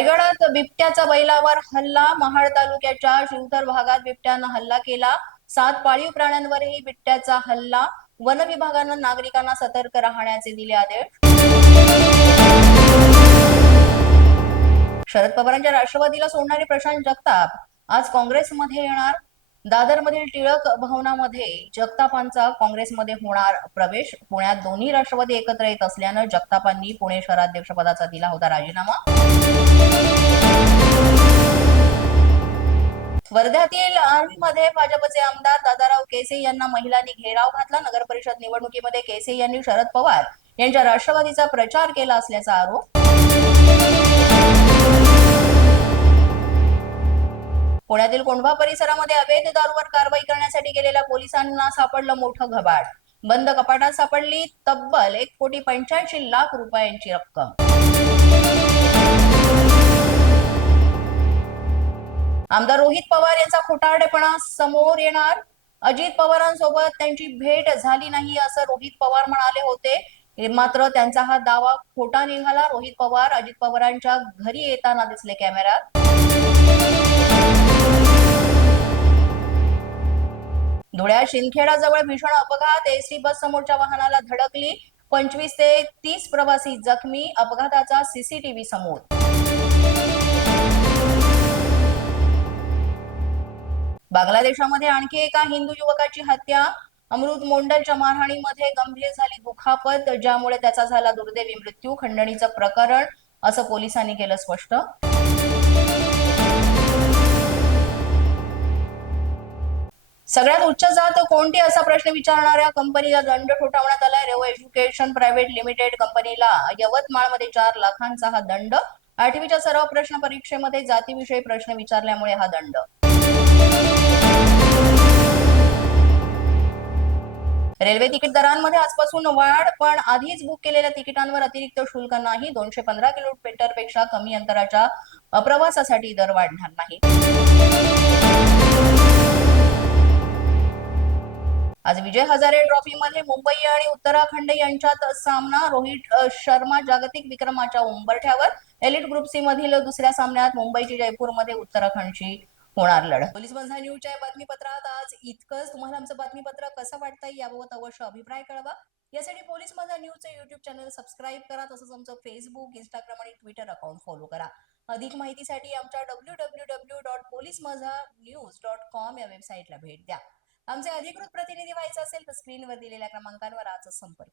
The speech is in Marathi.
रायगडात बिबट्याचा बैलावर हल्ला. महाड तालुक्याच्या शिवथर भागात बिबट्यानं हल्ला केला. 7 पाळीव प्राण्यांवरही बिबट्याचा हल्ला. वन विभागानं नागरिकांना सतर्क राहण्याचे दिले आदेश. शरद पवारांच्या राष्ट्रवादीला सोडणारे प्रशांत जगताप आज काँग्रेसमध्ये येणार. दादरमधील टिळक भवनामध्ये जगतापांचा काँग्रेसमध्ये होणार प्रवेश. पुण्यात दोन्ही राष्ट्रवादी एकत्र येत असल्यानं जगतापांनी पुणे शहराध्यक्षपदाचा दिला होता राजीनामा. वर्ध्यातील आर्वीमध्ये भाजपचे आमदार दादाराव केसे यांना महिलांनी घेराव घातला. नगर परिषद निवडणुकीमध्ये केसे यांनी शरद पवार यांच्या राष्ट्रवादीचा प्रचार केला असल्याचा आरोप. पुण्यातील कोंढवा परिसरामध्ये अवैध दारूवर कारवाई करण्यासाठी गेलेल्या पोलिसांना सापडलं मोठं घबाड. बंद कपाटात सापडली तब्बल 1,85,00,000 रुपयांची रक्कम. आमदार रोहित पवार यांचा खोटारडेपणा समोर येणार. अजित पवारांसोबत त्यांची भेट झाली नाही असं रोहित पवार म्हणाले होते, मात्र त्यांचा हा दावा खोटा निघाला. रोहित पवार अजित पवारांच्या घरी येताना दिसले कॅमेऱ्यात. धुळ्यात शिंदखेडाजवळ भीषण अपघात. एसटी बस समोरच्या वाहनाला धडकली. 25 ते 30 प्रवासी जखमी. अपघाताचा सीसीटीव्ही समोर. बांगलादेशामध्ये आणखी एका हिंदू युवकाची हत्या. अमृत मोंडलच्या मारहाणीमध्ये गंभीर झाली दुखापत, ज्यामुळे त्याचा झाला दुर्दैवी मृत्यू. खंडणीचं प्रकरण असं पोलिसांनी केलं स्पष्ट. सगळ्यात उच्च जात कोणती असा प्रश्न विचारणाऱ्या कंपनीला दंड ठोठावण्यात आलाय. रेवो एज्युकेशन प्रायव्हेट लिमिटेड कंपनीला यवतमाळमध्ये 4 लाखांचा हा दंड. 8वीच्या सराव प्रश्न परीक्षेमध्ये जातीविषयी प्रश्न विचारल्यामुळे हा दंड. रेल्वे तिकीट दरांमध्ये आजपासून वाढ, पण आधीच बुक केलेल्या तिकिटांवर अतिरिक्त शुल्क नाही. 215 किलोमीटरपेक्षा कमी अंतराच्या प्रवासासाठी दर वाढणार नाही. आज विजय हजारे ट्रॉफीमध्ये मुंबई आणि उत्तराखंड यांच्यात सामना. रोहित शर्मा जागतिक विक्रमाच्या उंबरठ्यावर. एलिट ग्रुप सी मधील दुसऱ्या सामन्यात मुंबईची जयपूरमध्ये उत्तराखंडची होणार लढत. पोलीस बंधा न्यूजच्या बातमीपत्रात आज इतकंच. तुम्हाला आमचं बातमीपत्र कसं वाटतंय याबाबत अवश्य अभिप्राय कळवा. यासाठी पोलीस बंधा न्यूजचं युट्यूब चॅनल सबस्क्राईब करा. तसंच आमचं फेसबुक, इंस्टाग्राम आणि ट्विटर अकाउंट फॉलो करा. अधिक माहितीसाठी आमच्या www.policemazhanews.com या वेबसाईटला भेट द्या. आमचे अधिकृत प्रतिनिधी व्हायचे असेल तर स्क्रीनवर दिलेल्या क्रमांकावर आजच संपर्क